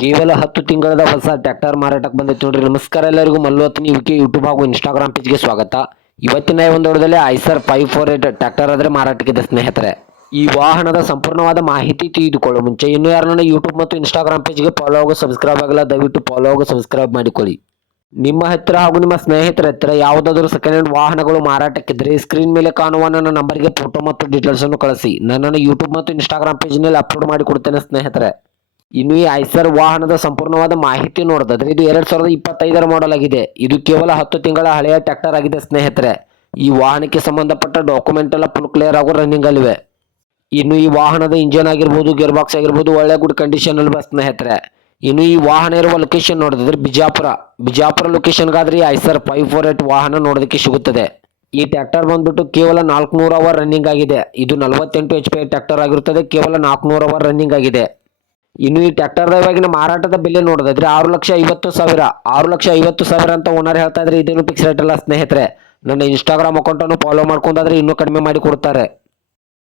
ಕೇವಲ 10 ತಿಂಗಳದ ಹೊಸ ಟ್ರ್ಯಾಕ್ಟರ್ ಮಾರಾಟಕ್ಕೆ ಬಂದೈತೆ ನೋಡ್ರಿ. ನಮಸ್ಕಾರ ಎಲ್ಲರಿಗೂ, ಮಲ್ಲುವತ್ನಿ ಯುಕೆ ಯೂಟ್ಯೂಬ್ ಹಾಗೂ ಇನ್ಸ್ಟಾಗ್ರಾಮ್ ಪೇಜ್ಗೆ ಸ್ವಾಗತ. ಇವತ್ತಿನ ಒಂದು ವಿಡಿಯೋದಲ್ಲಿ ಐಸರ್ 548 ಟ್ರ್ಯಾಕ್ಟರ್ ಆದರೆ ಮಾರಾಟಕ್ಕಿದೆ ಸ್ನೇಹಿತರೆ. ಈ ವಾಹನದ ಸಂಪೂರ್ಣವಾದ ಮಾಹಿತಿ ತಿಳಿದುಕೊಳ್ಳೋ ಮುಂಚೆ ಇನ್ನೂ ಯಾರನ್ನ ಯೂಟ್ಯೂಬ್ ಮತ್ತು ಇನ್ಸ್ಟಾಗ್ರಾಮ್ ಪೇಜ್ಗೆ ಫಾಲೋ ಆಗೋ ಸಬ್ಸ್ಕ್ರೈಬ್ ಆಗಲ್ಲ, ದಯವಿಟ್ಟು ಫಾಲೋ ಆಗೋ ಸಬ್ಸ್ಕ್ರೈಬ್ ಮಾಡಿಕೊಳ್ಳಿ. ನಿಮ್ಮ ಹತ್ತಿರ ಹಾಗೂ ನಿಮ್ಮ ಸ್ನೇಹಿತರ ಹತ್ತಿರ ಯಾವುದಾದರೂ ಸೆಕೆಂಡ್ ಹ್ಯಾಂಡ್ ವಾಹನಗಳು ಮಾರಾಟಕ್ಕಿದ್ರೆ ಸ್ಕ್ರೀನ್ ಮೇಲೆ ಕಾಣುವ ನನ್ನ ನಂಬರ್ಗೆ ಫೋಟೋ ಮತ್ತು ಡೀಟೇಲ್ಸ್ ಅನ್ನು ಕಳಿಸಿ. ನನ್ನನ್ನು ಯೂಟ್ಯೂಬ್ ಮತ್ತು ಇನ್ಸ್ಟಾಗ್ರಾಮ್ ಪೇಜ್ನಲ್ಲಿ ಅಪ್ಲೋಡ್ ಮಾಡಿ ಕೊಡ್ತೇನೆ ಸ್ನೇಹಿತರೆ. ಇನ್ನು ಈ ಐಸರ್ ವಾಹನದ ಸಂಪೂರ್ಣವಾದ ಮಾಹಿತಿ ನೋಡೋದಾದ್ರೆ ಇದು 2025ರ ಮಾಡೆಲ್ ಆಗಿದೆ. ಇದು ಕೇವಲ 10 ತಿಂಗಳ ಹಳೆಯ ಟ್ರ್ಯಾಕ್ಟರ್ ಆಗಿದೆ ಸ್ನೇಹಿತರೆ. ಈ ವಾಹನಕ್ಕೆ ಸಂಬಂಧಪಟ್ಟ ಡಾಕ್ಯುಮೆಂಟ್ ಎಲ್ಲ ಫುಲ್ ಕ್ಲಿಯರ್ ಹಾಗೂ ರನ್ನಿಂಗ್ ಅಲ್ಲಿವೆ. ಇನ್ನು ಈ ವಾಹನದ ಇಂಜಿನ್ ಆಗಿರ್ಬೋದು, ಗೇರ್ ಬಾಕ್ಸ್ ಆಗಿರ್ಬೋದು ಒಳ್ಳೆ ಗುಡ್ ಕಂಡೀಷನ್ ಅಲ್ವಾ ಸ್ನೇಹಿತರೆ. ಇನ್ನು ಈ ವಾಹನ ಇರುವ ಲೊಕೇಶನ್ ನೋಡಿದ್ರೆ ಬಿಜಾಪುರ ಲೊಕೇಶನ್ಗಾದ್ರೆ ಈ ಐಸರ್ 548 ವಾಹನ ನೋಡೋದಕ್ಕೆ ಸಿಗುತ್ತದೆ. ಈ ಟ್ರ್ಯಾಕ್ಟರ್ ಬಂದ್ಬಿಟ್ಟು ಕೇವಲ 400 ಅವರ್ ರನ್ನಿಂಗ್ ಆಗಿದೆ. ಇದು 48 HP ಟ್ರ್ಯಾಕ್ಟರ್ ಆಗಿರುತ್ತದೆ. ಕೇವಲ 400 ಅವರ್ ರನ್ನಿಂಗ್ ಆಗಿದೆ. ಇನ್ನು ಈ ಟ್ರ್ಯಾಕ್ಟರ್ ಇವಾಗಿನ ಮಾರಾಟದ ಬೆಲೆ ನೋಡೋದಾದ್ರೆ 6,50,000 ಅಂತ ಓನರ್ ಹೇಳ್ತಾ ಇದ್ರೆ ಇದೇನು ಫಿಕ್ಸ್ ರೇಟ್ ಅಲ್ಲ ಸ್ನೇಹಿತರೆ. ನನ್ನ ಇನ್ಸ್ಟಾಗ್ರಾಮ್ ಅಕೌಂಟ್ ಅನ್ನು ಫಾಲೋ ಮಾಡ್ಕೊಂಡಾದ್ರೆ ಇನ್ನೂ ಕಡಿಮೆ ಮಾಡಿ ಕೊಡ್ತಾರೆ.